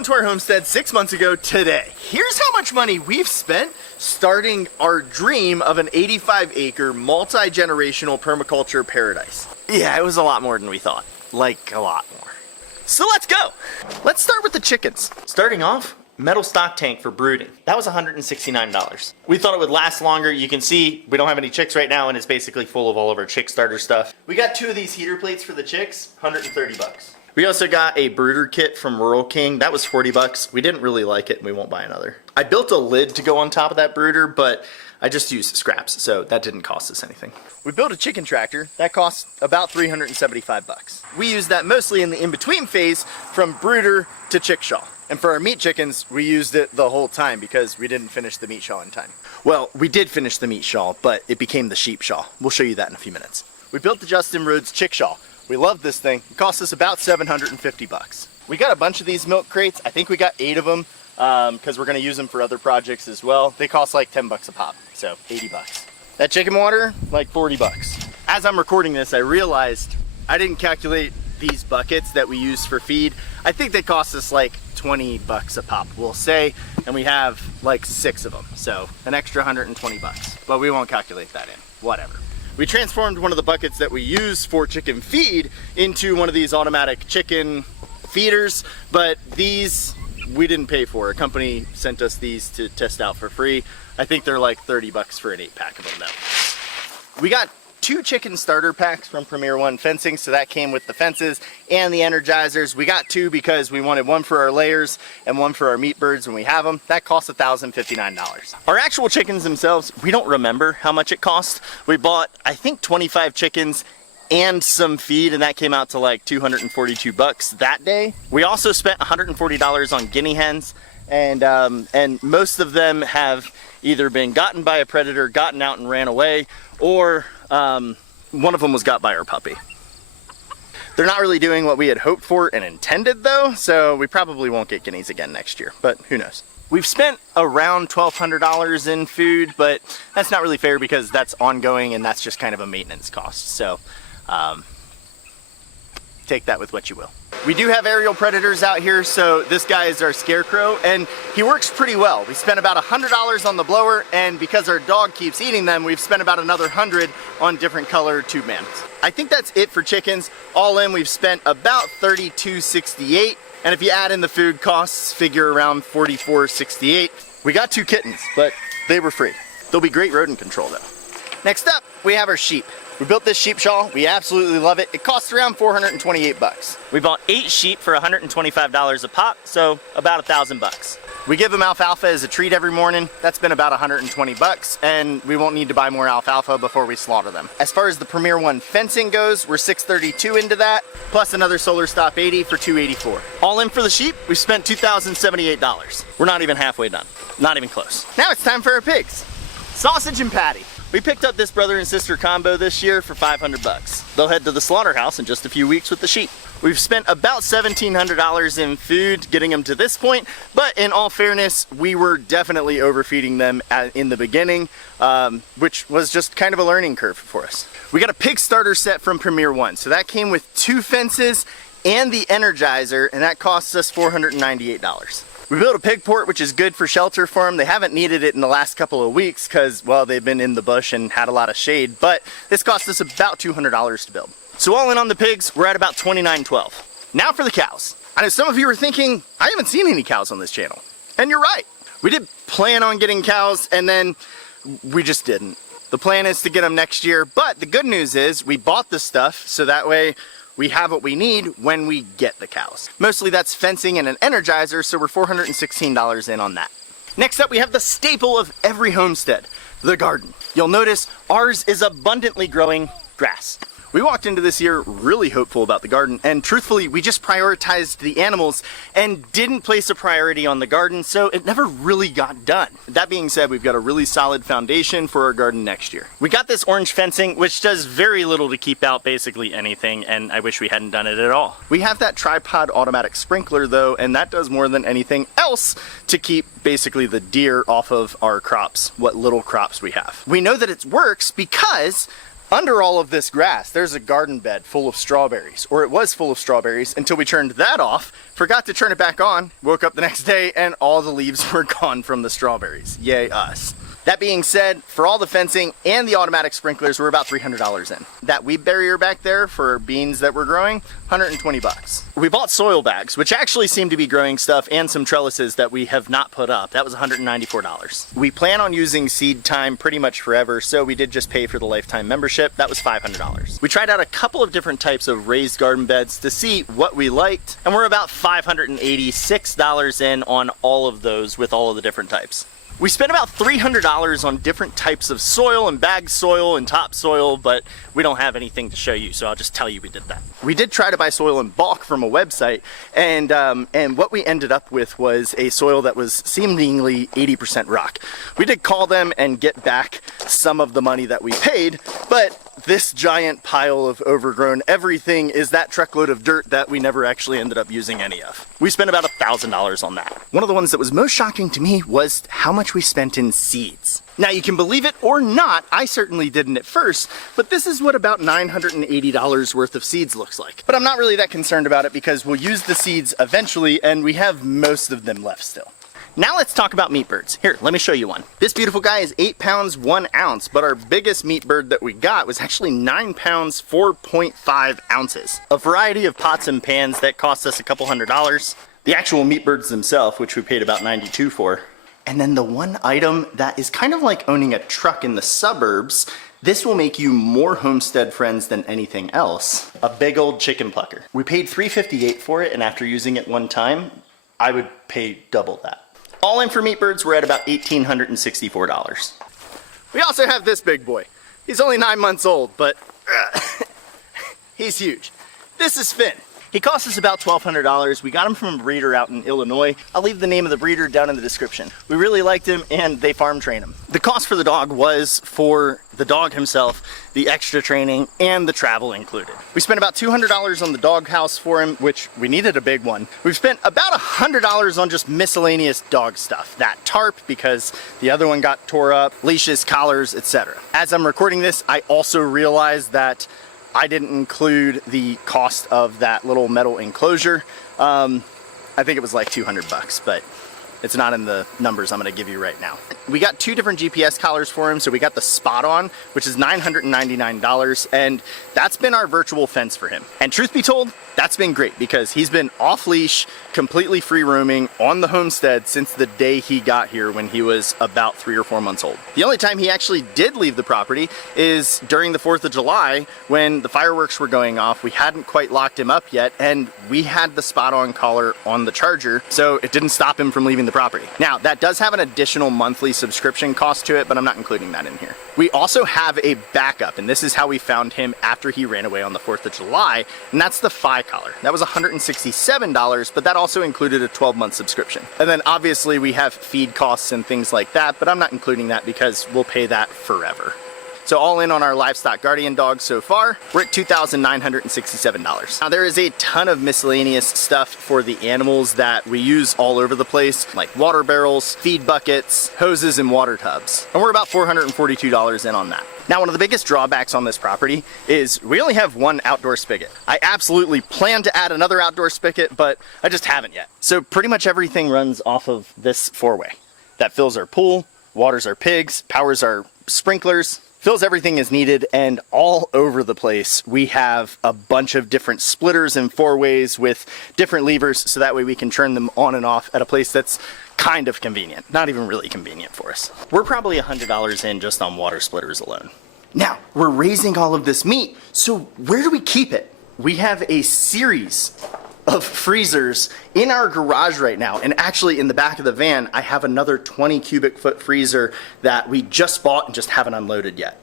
on to our homestead 6 months ago today. Here's how much money we've spent starting our dream of an 85-acre multi-generational permaculture paradise. Yeah, it was a lot more than we thought. Like, a lot more. So let's go. Let's start with the chickens. Starting off, metal stock tank for brooding. That was $169. We thought it would last longer. You can see we don't have any chicks right now and it's basically full of all of our chick starter stuff. We got 2 of these heater plates for the chicks, 130 bucks. We also got a brooder kit from Rural King. That was 40 bucks. We didn't really like it and we won't buy another. I built a lid to go on top of that brooder, but I just used scraps, so that didn't cost us anything. We built a chicken tractor. That cost about 375 bucks. We used that mostly in the in-between phase from brooder to chickshaw. And for our meat chickens, we used it the whole time because we didn't finish the meat shawl in time. Well, we did finish the meat shawl, but it became the sheep shawl. We'll show you that in a few minutes. We built the Justin Rhodes chick shawl. We love this thing. It cost us about 750 bucks. We got a bunch of these milk crates. I think we got 8 of them because we're gonna use them for other projects as well. They cost like 10 bucks a pop, so 80 bucks. That chicken water, like 40 bucks. As I'm recording this, I realized I didn't calculate these buckets that we use for feed. I think they cost us like 20 bucks a pop, we'll say, and we have like 6 of them, so an extra 120 bucks, but we won't calculate that in, whatever. We transformed one of the buckets that we use for chicken feed into one of these automatic chicken feeders, but these we didn't pay for. A company sent us these to test out for free. I think they're like 30 bucks for an 8-pack of them though. We got 2 chicken starter packs from Premier One Fencing, so that came with the fences and the energizers. We got 2 because we wanted one for our layers and one for our meat birds when we have them. That cost $1,059. Our actual chickens themselves, we don't remember how much it cost. We bought, I think, 25 chickens and some feed, and that came out to like 242 bucks that day. We also spent $140 on guinea hens, and most of them have either been gotten by a predator, gotten out and ran away, or one of them was got by our puppy. They're not really doing what we had hoped for and intended though, so we probably won't get guineas again next year, but who knows. We've spent around $1,200 in food, but that's not really fair because that's ongoing and that's just kind of a maintenance cost. So take that with what you will. We do have aerial predators out here, so this guy is our scarecrow, and he works pretty well. We spent about $100 on the blower, and because our dog keeps eating them, we've spent about another $100 on different color tube mans. I think that's it for chickens. All in, we've spent about $32.68, and if you add in the food costs, figure around $44.68. We got 2 kittens, but they were free. They'll be great rodent control though. Next up, we have our sheep. We built this sheep shawl. We absolutely love it. It costs around 428 bucks. We bought 8 sheep for $125 a pop, so about 1,000 bucks. We give them alfalfa as a treat every morning. That's been about 120 bucks, and we won't need to buy more alfalfa before we slaughter them. As far as the Premier One fencing goes, we're $632 into that, plus another solar stop 80 for $284. All in for the sheep, we spent $2,078. We're not even halfway done. Not even close. Now it's time for our pigs. Sausage and patty. We picked up this brother and sister combo this year for 500 bucks. They'll head to the slaughterhouse in just a few weeks with the sheep. We've spent about $1,700 in food getting them to this point, but in all fairness, we were definitely overfeeding them in the beginning, which was just kind of a learning curve for us. We got a pig starter set from Premier One, so that came with 2 fences and the energizer, and that costs us $498. We built a pig port, which is good for shelter for them. They haven't needed it in the last couple of weeks because, well, they've been in the bush and had a lot of shade, but this cost us about $200 to build. So all in on the pigs, we're at about $29.12. Now for the cows. I know some of you are thinking, I haven't seen any cows on this channel. And you're right. We did plan on getting cows and then we just didn't. The plan is to get them next year, but the good news is we bought the stuff so that way we have what we need when we get the cows. Mostly that's fencing and an energizer, so we're $416 in on that. Next up, we have the staple of every homestead, the garden. You'll notice ours is abundantly growing grass. We walked into this year really hopeful about the garden, and truthfully, we just prioritized the animals and didn't place a priority on the garden, so it never really got done. That being said, we've got a really solid foundation for our garden next year. We got this orange fencing, which does very little to keep out basically anything, and I wish we hadn't done it at all. We have that tripod automatic sprinkler though, and that does more than anything else to keep basically the deer off of our crops, what little crops we have. We know that it works because Under all of this grass, there's a garden bed full of strawberries, or it was full of strawberries until we turned that off, forgot to turn it back on, woke up the next day, and all the leaves were gone from the strawberries. Yay us. That being said, for all the fencing and the automatic sprinklers, we're about $300 in. That weed barrier back there for beans that we're growing, 120 bucks. We bought soil bags, which actually seem to be growing stuff, and some trellises that we have not put up. That was $194. We plan on using seed time pretty much forever, so we did just pay for the lifetime membership. That was $500. We tried out a couple of different types of raised garden beds to see what we liked, and we're about $586 in on all of those with all of the different types. We spent about $300 on different types of soil and bagged soil and topsoil, but we don't have anything to show you, so I'll just tell you we did that. We did try to buy soil in bulk from a website, and what we ended up with was a soil that was seemingly 80% rock. We did call them and get back some of the money that we paid, but this giant pile of overgrown everything is that truckload of dirt that we never actually ended up using any of. We spent about $1,000 on that. One of the ones that was most shocking to me was how much we spent in seeds. Now you can believe it or not, I certainly didn't at first, but this is what about $980 worth of seeds looks like. But I'm not really that concerned about it because we'll use the seeds eventually and we have most of them left still. Now let's talk about meat birds. Here, let me show you one. This beautiful guy is 8 pounds, 1 ounce, but our biggest meat bird that we got was actually 9 pounds, 4.5 ounces. A variety of pots and pans that cost us a couple $100. The actual meat birds themselves, which we paid about $92 for. And then the one item that is kind of like owning a truck in the suburbs, this will make you more homestead friends than anything else. A big old chicken plucker. We paid $358 for it, and after using it one time, I would pay double that. All in for meat birds, we're at about $1,864. We also have this big boy. He's only 9 months old, but he's huge. This is Finn. He cost us about $1,200. We got him from a breeder out in Illinois. I'll leave the name of the breeder down in the description. We really liked him and they farm train him. The cost for the dog was for the dog himself, the extra training, and the travel included. We spent about $200 on the dog house for him, which we needed a big one. We've spent about $100 on just miscellaneous dog stuff. That tarp, because the other one got tore up, leashes, collars, etc. As I'm recording this, I also realized that I didn't include the cost of that little metal enclosure. I think it was like 200 bucks, but it's not in the numbers I'm gonna give you right now. We got 2 different GPS collars for him. So we got the Spot On, which is $999, and that's been our virtual fence for him. And truth be told, that's been great because he's been off leash, completely free roaming on the homestead since the day he got here when he was about 3 or 4 months old. The only time he actually did leave the property is during the 4th of July when the fireworks were going off. We hadn't quite locked him up yet, and we had the Spot On collar on the charger, so it didn't stop him from leaving the property. Now, that does have an additional monthly subscription cost to it, but I'm not including that in here. We also have a backup, and this is how we found him after he ran away on the 4th of July, and that's the Fi collar. That was $167, but that also included a 12-month subscription. And then obviously we have feed costs and things like that, but I'm not including that because we'll pay that forever. So all in on our Livestock Guardian Dog so far, we're at $2,967. Now there is a ton of miscellaneous stuff for the animals that we use all over the place, like water barrels, feed buckets, hoses, and water tubs. And we're about $442 in on that. Now, one of the biggest drawbacks on this property is we only have one outdoor spigot. I absolutely plan to add another outdoor spigot, but I just haven't yet. So pretty much everything runs off of this 4-way. That fills our pool, waters our pigs, powers our sprinklers, fills everything as needed, and all over the place we have a bunch of different splitters and 4-ways with different levers so that way we can turn them on and off at a place that's kind of convenient. Not even really convenient for us. We're probably $100 in just on water splitters alone. Now, we're raising all of this meat, so where do we keep it? We have a series of freezers in our garage right now, and actually in the back of the van I have another 20 cubic foot freezer that we just bought and just haven't unloaded yet.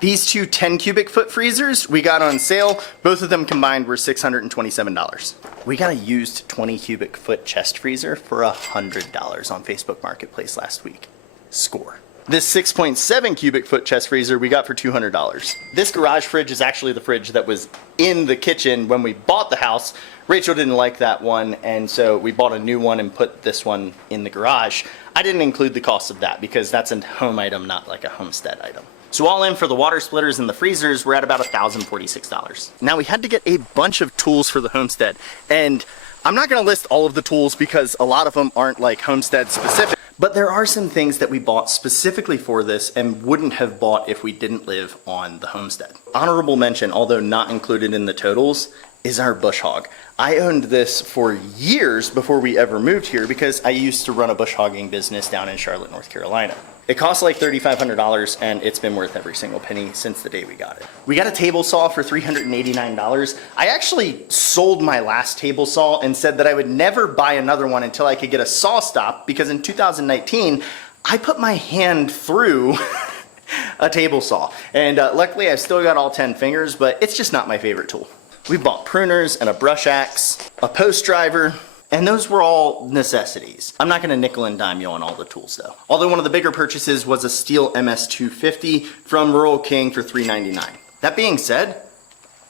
These 2 10 cubic foot freezers we got on sale. Both of them combined were $627. We got a used 20 cubic foot chest freezer for $100 on Facebook Marketplace last week. Score. This 6.7 cubic foot chest freezer we got for $200. This garage fridge is actually the fridge that was in the kitchen when we bought the house. Rachel didn't like that one, and so we bought a new one and put this one in the garage. I didn't include the cost of that because that's a home item, not like a homestead item. So all in for the water splitters and the freezers, we're at about $1,046. Now we had to get a bunch of tools for the Homestead, and I'm not gonna list all of the tools because a lot of them aren't like Homestead specific, but there are some things that we bought specifically for this and wouldn't have bought if we didn't live on the Homestead. Honorable mention, although not included in the totals, is our bush hog. I owned this for years before we ever moved here because I used to run a bush hogging business down in Charlotte, North Carolina. It cost like $3,500 and it's been worth every single penny since the day we got it. We got a table saw for $389. I actually sold my last table saw and said that I would never buy another one until I could get a saw stop, because in 2019, I put my hand through a table saw. And luckily I've still got all 10 fingers, but it's just not my favorite tool. We bought pruners and a brush axe, a post driver, and those were all necessities. I'm not gonna nickel and dime you on all the tools though. Although one of the bigger purchases was a steel MS-250 from Rural King for $399. That being said,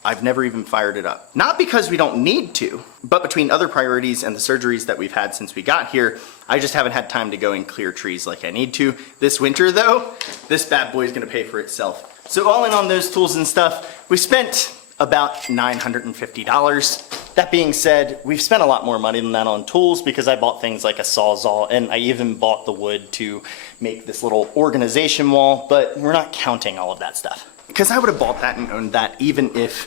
I've never even fired it up. Not because we don't need to, but between other priorities and the surgeries that we've had since we got here, I just haven't had time to go and clear trees like I need to. This winter though, this bad boy's gonna pay for itself. So all in on those tools and stuff, we spent about $950. That being said, we've spent a lot more money than that on tools because I bought things like a Sawzall, and I even bought the wood to make this little organization wall, but we're not counting all of that stuff. Because I would have bought that and owned that even if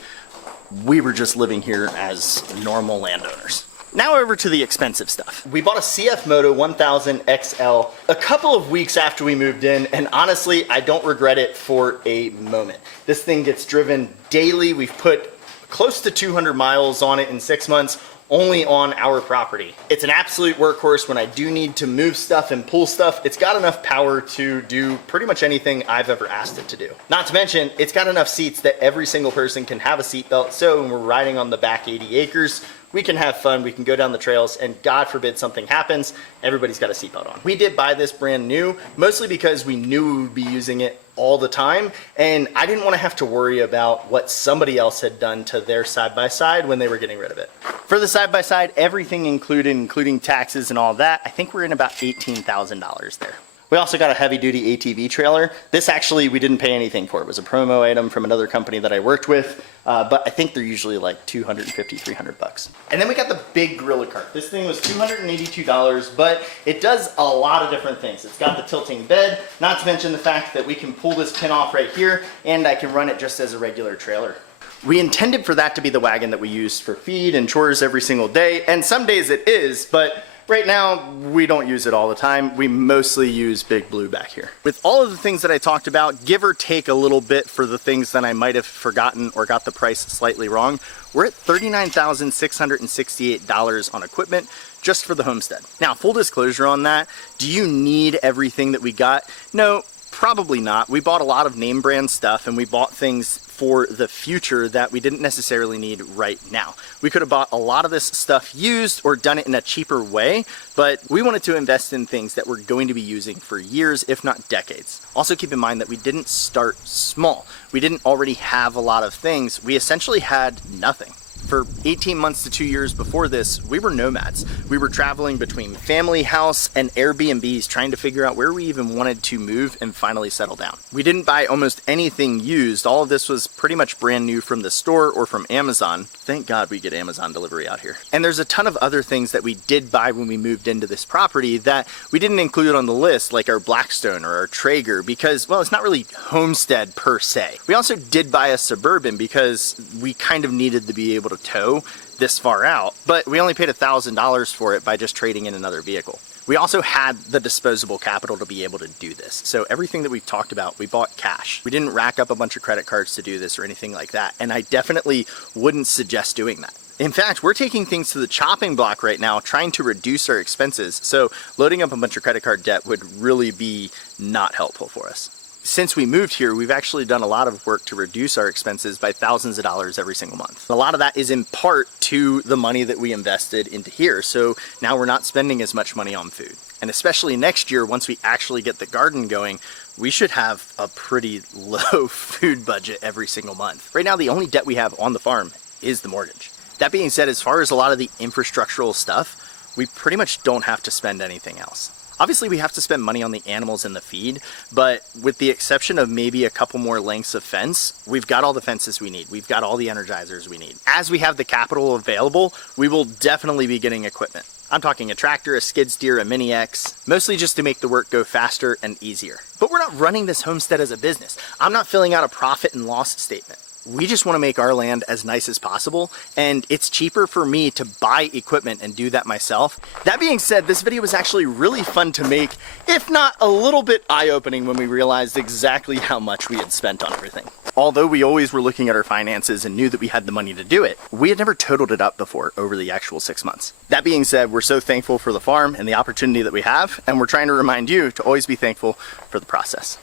we were just living here as normal landowners. Now over to the expensive stuff. We bought a CF Moto 1000 XL a couple of weeks after we moved in, and honestly, I don't regret it for a moment. This thing gets driven daily. We've put close to 200 miles on it in 6 months, only on our property. It's an absolute workhorse when I do need to move stuff and pull stuff. It's got enough power to do pretty much anything I've ever asked it to do. Not to mention, it's got enough seats that every single person can have a seatbelt, so when we're riding on the back 80 acres, we can have fun, we can go down the trails, and God forbid something happens, everybody's got a seatbelt on. We did buy this brand new, mostly because we knew we would be using it all the time, and I didn't want to have to worry about what somebody else had done to their side-by-side when they were getting rid of it. For the side-by-side, everything included, including taxes and all that, I think we're in about $18,000 there. We also got a heavy-duty ATV trailer. This actually, we didn't pay anything for. It was a promo item from another company that I worked with, but I think they're usually like $250, $300. And then we got the big gorilla cart. This thing was $282, but it does a lot of different things. It's got the tilting bed, not to mention the fact that we can pull this pin off right here, and I can run it just as a regular trailer. We intended for that to be the wagon that we use for feed and chores every single day, and some days it is, but right now, we don't use it all the time. We mostly use Big Blue back here. With all of the things that I talked about, give or take a little bit for the things that I might have forgotten or got the price slightly wrong, we're at $39,668 on equipment just for the Homestead. Now, full disclosure on that, do you need everything that we got? No, probably not. We bought a lot of name brand stuff, and we bought things for the future that we didn't necessarily need right now. We could have bought a lot of this stuff used or done it in a cheaper way, but we wanted to invest in things that we're going to be using for years, if not decades. Also keep in mind that we didn't start small. We didn't already have a lot of things. We essentially had nothing. For 18 months to 2 years before this, we were nomads. We were traveling between family house and Airbnbs trying to figure out where we even wanted to move and finally settle down. We didn't buy almost anything used. All of this was pretty much brand new from the store or from Amazon. Thank God we get Amazon delivery out here. And there's a ton of other things that we did buy when we moved into this property that we didn't include on the list, like our Blackstone or our Traeger, because, well, it's not really Homestead per se. We also did buy a Suburban because we kind of needed to be able to tow this far out, but we only paid $1,000 for it by just trading in another vehicle. We also had the disposable capital to be able to do this. So everything that we've talked about, we bought cash. We didn't rack up a bunch of credit cards to do this or anything like that, and I definitely wouldn't suggest doing that. In fact, we're taking things to the chopping block right now, trying to reduce our expenses, so loading up a bunch of credit card debt would really be not helpful for us. Since we moved here, we've actually done a lot of work to reduce our expenses by thousands of dollars every single month. A lot of that is in part to the money that we invested into here, so now we're not spending as much money on food. And especially next year, once we actually get the garden going, we should have a pretty low food budget every single month. Right now, the only debt we have on the farm is the mortgage. That being said, as far as a lot of the infrastructural stuff, we pretty much don't have to spend anything else. Obviously, we have to spend money on the animals and the feed, but with the exception of maybe a couple more lengths of fence, we've got all the fences we need. We've got all the energizers we need. As we have the capital available, we will definitely be getting equipment. I'm talking a tractor, a skid steer, a Mini X, mostly just to make the work go faster and easier. But we're not running this homestead as a business. I'm not filling out a profit and loss statement. We just want to make our land as nice as possible, and it's cheaper for me to buy equipment and do that myself. That being said, this video was actually really fun to make, if not a little bit eye-opening when we realized exactly how much we had spent on everything. Although we always were looking at our finances and knew that we had the money to do it, we had never totaled it up before over the actual 6 months. That being said, we're so thankful for the farm and the opportunity that we have, and we're trying to remind you to always be thankful for the process.